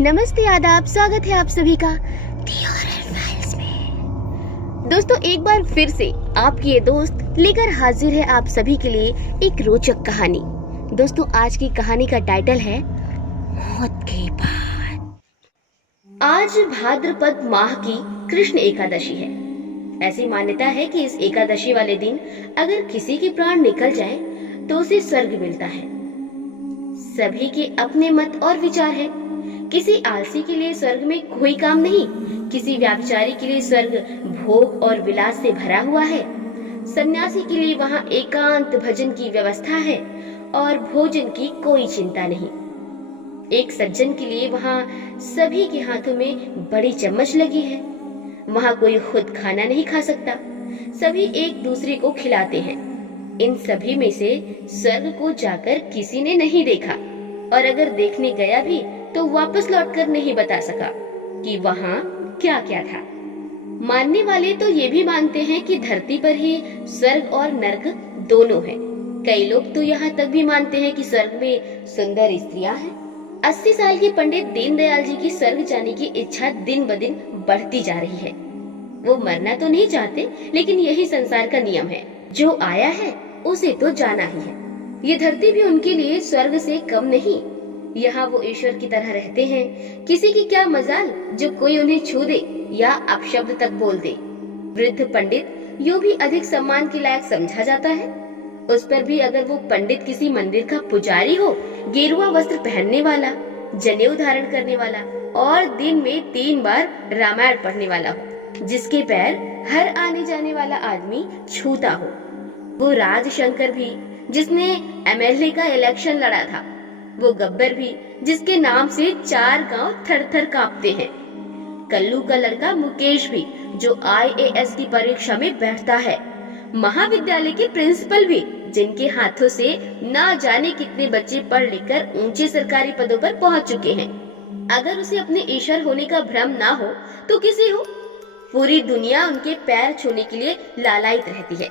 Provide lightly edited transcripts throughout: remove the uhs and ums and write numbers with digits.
नमस्ते, आदाब, स्वागत है आप सभी का दी हॉरर फाइल्स में। दोस्तों, एक बार फिर से आपकी ये दोस्त लेकर हाजिर है आप सभी के लिए एक रोचक कहानी। दोस्तों, आज की कहानी का टाइटल है मौत के बाद। आज भाद्रपद माह की कृष्ण एकादशी है। ऐसी मान्यता है कि इस एकादशी वाले दिन अगर किसी के प्राण निकल जाए तो उसे स्वर्ग मिलता है। सभी के अपने मत और विचार है। किसी आलसी के लिए स्वर्ग में कोई काम नहीं, किसी व्याभिचारी के लिए स्वर्ग भोग और विलास से भरा हुआ है, सन्यासी के लिए वहाँ एकांत भजन की व्यवस्था है और भोजन की कोई चिंता नहीं। एक सज्जन के लिए वहाँ सभी के हाथों में बड़ी चम्मच लगी है। वहाँ कोई खुद खाना नहीं खा सकता, सभी एक दूसरे को खिलाते हैं। इन सभी में से स्वर्ग को जाकर किसी ने नहीं देखा, और अगर देखने गया भी तो वापस लौटकर नहीं बता सका कि वहाँ क्या क्या था। मानने वाले तो ये भी मानते हैं कि धरती पर ही स्वर्ग और नर्क दोनों है। कई लोग तो यहाँ तक भी मानते हैं कि स्वर्ग में सुंदर स्त्रियां हैं। 80 साल के पंडित दीनदयाल जी की स्वर्ग जाने की इच्छा दिन ब दिन बढ़ती जा रही है। वो मरना तो नहीं चाहते, लेकिन यही संसार का नियम है, जो आया है उसे तो जाना ही है। ये धरती भी उनके लिए स्वर्ग से कम नहीं। यहाँ वो ईश्वर की तरह रहते हैं। किसी की क्या मजाल जो कोई उन्हें छू दे या अपशब्द तक बोल दे। वृद्ध पंडित यूं भी अधिक सम्मान के लायक समझा जाता है। उस पर भी अगर वो पंडित किसी मंदिर का पुजारी हो, गेरुआ वस्त्र पहनने वाला, जनेऊ धारण करने वाला और दिन में 3 बार रामायण पढ़ने वाला हो, जिसके पैर हर आने जाने वाला आदमी छूता हो। वो राजशंकर भी, जिसने एमएलए का इलेक्शन लड़ा था। वो गब्बर भी, जिसके नाम से 4 गांव थर-थर कांपते हैं। कल्लू का लड़का मुकेश भी, जो IAS की परीक्षा में बैठता है। महाविद्यालय के प्रिंसिपल भी, जिनके हाथों से ना जाने कितने बच्चे पढ़ लिख कर ऊंचे सरकारी पदों पर पहुंच चुके हैं। अगर उसे अपने ईश्वर होने का भ्रम ना हो तो किसी हो, पूरी दुनिया उनके पैर छूने के लिए लालायित रहती है।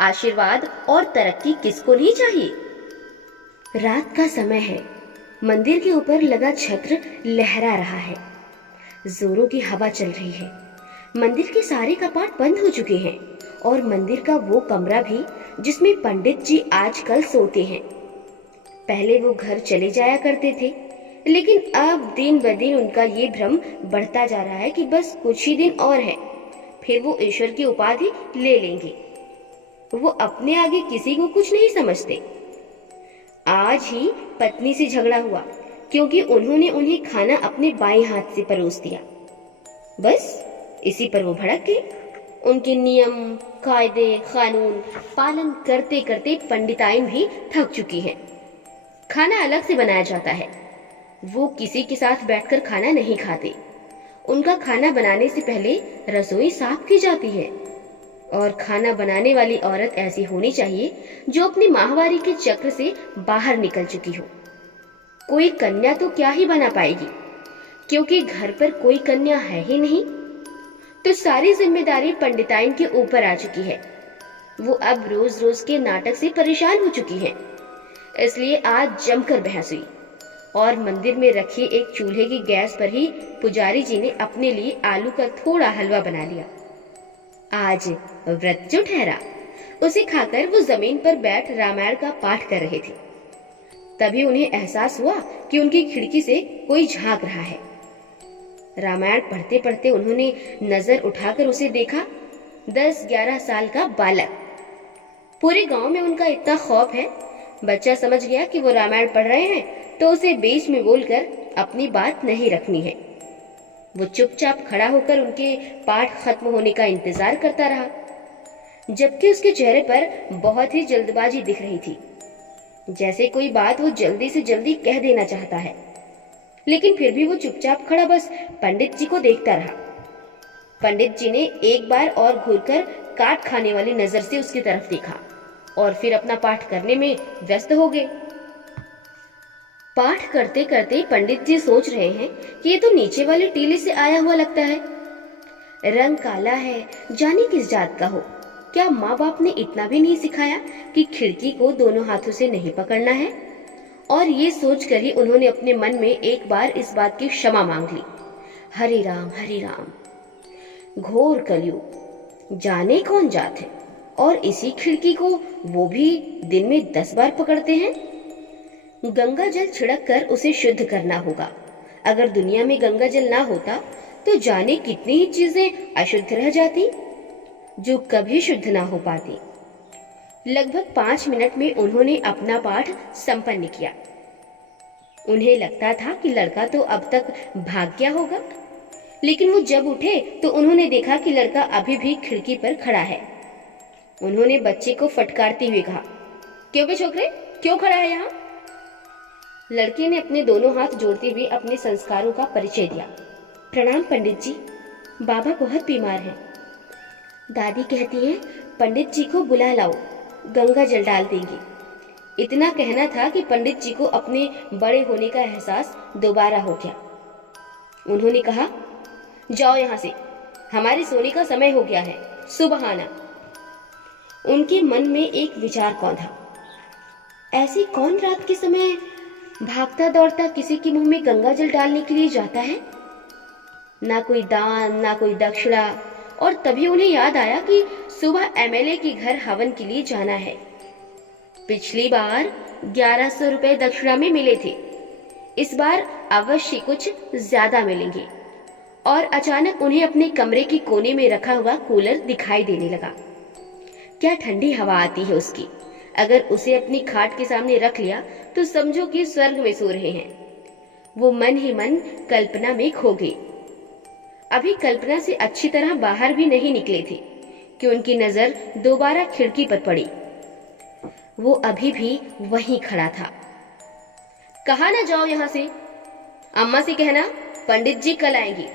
आशीर्वाद और तरक्की किसको नहीं चाहिए। रात का समय है। मंदिर के ऊपर लगा छत्र लहरा रहा है। जोरों की हवा चल रही है। मंदिर के सारे कपाट बंद हो चुके हैं और मंदिर का वो कमरा भी जिसमें पंडित जी आजकल सोते हैं। पहले वो घर चले जाया करते थे, लेकिन अब दिन ब दिन उनका ये भ्रम बढ़ता जा रहा है कि बस कुछ ही दिन और है, फिर वो ईश्वर की उपाधि ले लेंगे। वो अपने आगे किसी को कुछ नहीं समझते। आज ही पत्नी से झगड़ा हुआ क्योंकि उन्होंने उन्हें खाना अपने बाएं हाथ से परोस दिया। बस इसी पर वो भड़क गए। उनके नियम, कायदे, कानून पालन करते करते पंडिताइन भी थक चुकी हैं। खाना अलग से बनाया जाता है। वो किसी के साथ बैठकर खाना नहीं खाते। उनका खाना बनाने से पहले रसोई साफ की जाती है। और खाना बनाने वाली औरत ऐसी होनी चाहिए जो अपनी माहवारी के चक्र से बाहर निकल चुकी हो। कोई कन्या तो क्या ही बना पाएगी, क्योंकि घर पर कोई कन्या है ही नहीं। तो सारी जिम्मेदारी पंडिताइन के ऊपर आ चुकी है। वो अब रोज रोज के नाटक से परेशान हो चुकी हैं। इसलिए आज जमकर बहस हुई और मंदिर में रखी एक चूल्हे की गैस पर ही पुजारी जी ने अपने लिए आलू का थोड़ा हलवा बना लिया। आज व्रत जो ठहरा, उसे खाकर वो जमीन पर बैठ रामायण का पाठ कर रहे थे। तभी उन्हें एहसास हुआ कि उनकी खिड़की से कोई झांक रहा है। रामायण पढ़ते पढ़ते उन्होंने नजर उठाकर उसे देखा। 10-11 साल का बालक। पूरे गांव में उनका इतना खौफ है। बच्चा समझ गया कि वो रामायण पढ़ रहे हैं तो उसे बीच में बोलकर अपनी बात नहीं रखनी है। वो चुपचाप खड़ा होकर उनके पाठ खत्म होने का इंतजार करता रहा, जबकि उसके चेहरे पर बहुत ही जल्दबाजी दिख रही थी, जैसे कोई बात वो जल्दी से जल्दी कह देना चाहता है। लेकिन फिर भी वो चुपचाप खड़ा बस पंडित जी को देखता रहा। पंडित जी ने एक बार और घूरकर काट खाने वाली नजर से उसकी तरफ देखा और फिर अपना पाठ करने में व्यस्त हो गए। पाठ करते करते पंडित जी सोच रहे हैं कि ये तो नीचे वाले टीले से आया हुआ लगता है। रंग काला है, जाने किस जात का हो। क्या माँ बाप ने इतना भी नहीं सिखाया कि खिड़की को दोनों हाथों से नहीं पकड़ना है? और ये सोचकर ही उन्होंने अपने मन में एक बार इस बात की क्षमा मांग ली। हरे राम, घोर कलयुग, जाने कौन जात है, और इसी खिड़की को वो भी दिन में 10 बार पकड़ते हैं। गंगा जल छिड़क कर उसे शुद्ध करना होगा। अगर दुनिया में गंगा जल ना होता तो जाने कितनी ही चीजें अशुद्ध रह जाती जो कभी शुद्ध ना हो पाती। लगभग 5 मिनट में उन्होंने अपना पाठ संपन्न किया। उन्हें लगता था कि लड़का तो अब तक भाग गया होगा, लेकिन वो जब उठे तो उन्होंने देखा कि लड़का अभी भी खिड़की पर खड़ा है। उन्होंने बच्चे को फटकारते हुए कहा, क्यों बे छोकरे, क्यों खड़ा है यहाँ? लड़के ने अपने दोनों हाथ जोड़ते हुए अपने संस्कारों का परिचय दिया। प्रणाम पंडित जी, बाबा बहुत बीमार हैं। दादी कहती हैं पंडित जी को बुला लाओ, गंगा जल डाल देंगी। इतना कहना था कि पंडित जी को अपने बड़े होने का एहसास दोबारा हो गया। उन्होंने कहा, जाओ यहाँ से, हमारे सोने का समय हो गया है, सुबह आना। उनके मन में एक विचार कौंधा, ऐसी कौन रात के समय भागता दौड़ता किसी के मुंह में गंगा जल डालने के लिए जाता है? ना कोई दान, ना कोई दक्षिणा। और तभी उन्हें याद आया कि सुबह एमएलए के घर हवन के लिए जाना है। पिछली बार 1100 रुपए दक्षिणा में मिले थे, इस बार अवश्य कुछ ज्यादा मिलेंगे। और अचानक उन्हें अपने कमरे के कोने में रखा हुआ कूलर दिखाई देने लगा। क्या ठंडी हवा आती है उसकी। अगर उसे अपनी खाट के सामने रख लिया तो समझो कि स्वर्ग में सो रहे हैं। वो मन ही मन कल्पना में खो गई। अभी कल्पना से अच्छी तरह बाहर भी नहीं निकले थे कि उनकी नजर दोबारा खिड़की पर पड़ी। वो अभी भी वहीं खड़ा था। कहा ना जाओ यहां से, अम्मा से कहना पंडित जी कल आएंगी।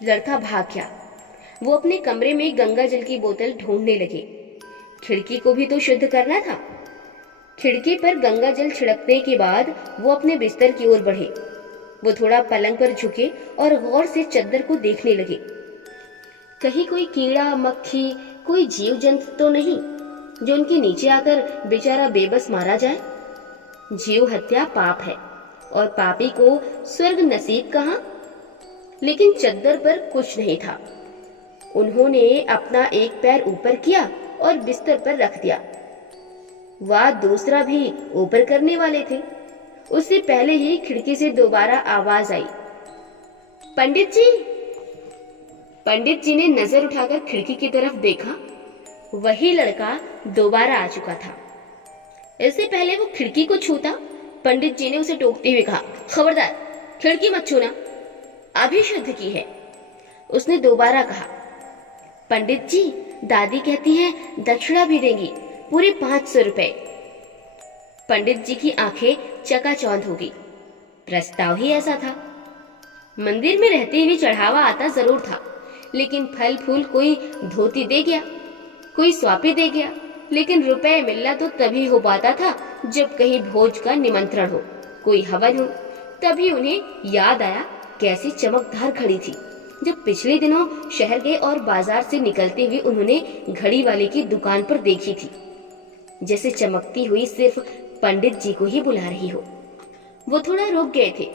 लड़का भाग गया। वो अपने कमरे में गंगा जल की बोतल ढूंढने लगे। खिड़की को भी तो शुद्ध करना था। खिड़की पर गंगा जल छिड़कने के बाद वो अपने बिस्तर की ओर बढ़े। वो थोड़ा पलंग पर झुके और गौर से चद्दर को देखने लगे। कहीं कोई कीड़ा मक्खी, कोई जीव जंतु तो नहीं जो उनके नीचे आकर बेचारा बेबस मारा जाए। जीव हत्या पाप है और पापी को स्वर्ग नसीब कहाँ। लेकिन चद्दर पर कुछ नहीं था। उन्होंने अपना एक पैर ऊपर किया और बिस्तर पर रख दिया। वह दूसरा भी ऊपर करने वाले थे। उससे पहले ही खिड़की से दोबारा आवाज आई, पंडित जी। पंडित जी ने नजर उठाकर खिड़की की तरफ देखा। वही लड़का दोबारा आ चुका था। इससे पहले वो खिड़की को छूता, पंडित जी ने उसे टोकते हुए कहा, खबरदार, खिड़की मत छूना, अभी शुद्ध की है। उसने दोबारा कहा, पंडित जी, दादी कहती हैं दक्षिणा भी देंगी, पूरे 500 रुपए। पंडित जी की आंखें चकाचौंध हो गई। प्रस्ताव ही ऐसा था। मंदिर में रहते हुए चढ़ावा आता जरूर था, लेकिन फल फूल कोई धोती दे गया, कोई स्वापी दे गया। लेकिन रुपए मिलना तो तभी हो पाता था जब कहीं भोज का निमंत्रण हो, कोई हवन हो। तभी उन्हें याद आया कैसी चमकदार घड़ी थी जब पिछले दिनों शहर गए और बाजार से निकलते हुए उन्होंने घड़ी वाले की दुकान पर देखी थी, जैसे चमकती हुई सिर्फ पंडित जी को ही बुला रही हो। वो थोड़ा रुक गए थे।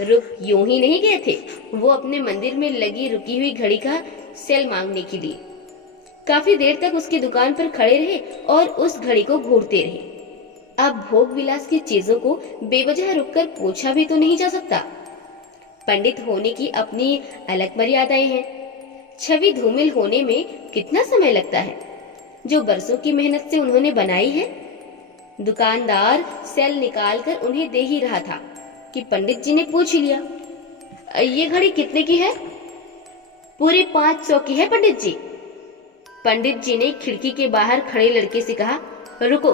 रुक यूं ही नहीं गए थे, वो अपने मंदिर में लगी रुकी हुई घड़ी का सेल मांगने के लिए काफी देर तक उसकी दुकान पर खड़े रहे और उस घड़ी को घूरते रहे। अब भोग विलास की चीजों को बेवजह रुककर पूछा भी तो नहीं जा सकता। पंडित होने की अपनी अलग मर्यादाएं हैं। छवि धूमिल होने में कितना समय लगता है जो बरसों की मेहनत से उन्होंने बनाई है। दुकानदार सेल निकालकर उन्हें दे ही रहा था कि पंडित जी ने पूछ लिया, ये घड़ी कितने की है? पूरे 500 की है पंडित जी। पंडित जी ने खिड़की के बाहर खड़े लड़के से कहा, रुको,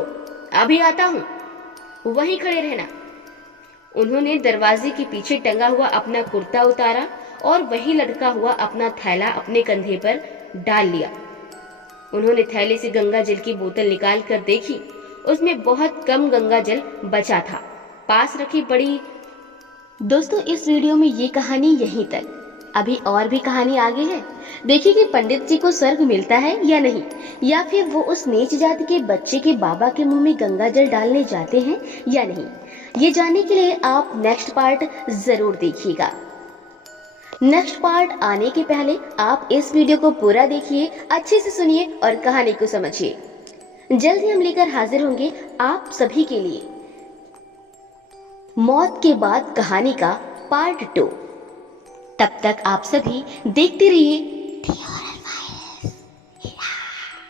अभी आता हूं, वहीं खड़े रहना। उन्होंने दरवाजे के पीछे टंगा हुआ अपना कुर्ता उतारा और वही लटका हुआ अपना थैला अपने कंधे पर डाल लिया। उन्होंने थैले से गंगा जल की बोतल निकाल कर देखी। उसमें बहुत कम गंगा जल बचा था। पास रखी पड़ी। दोस्तों, इस वीडियो में ये कहानी यहीं तक। अभी और भी कहानी आगे है। देखिए कि पंडित जी को स्वर्ग मिलता है या नहीं, या फिर वो उस नीच जाति के बच्चे के बाबा के मुंह में गंगा जल डालने जाते हैं या नहीं। ये जानने के लिए आप नेक्स्ट पार्ट जरूर देखिएगा। नेक्स्ट पार्ट आने के पहले आप इस वीडियो को पूरा देखिए, अच्छे से सुनिए और कहानी को समझिए। जल्द ही हम लेकर हाजिर होंगे आप सभी के लिए मौत के बाद कहानी का पार्ट 2। तब तक आप सभी देखते रहिए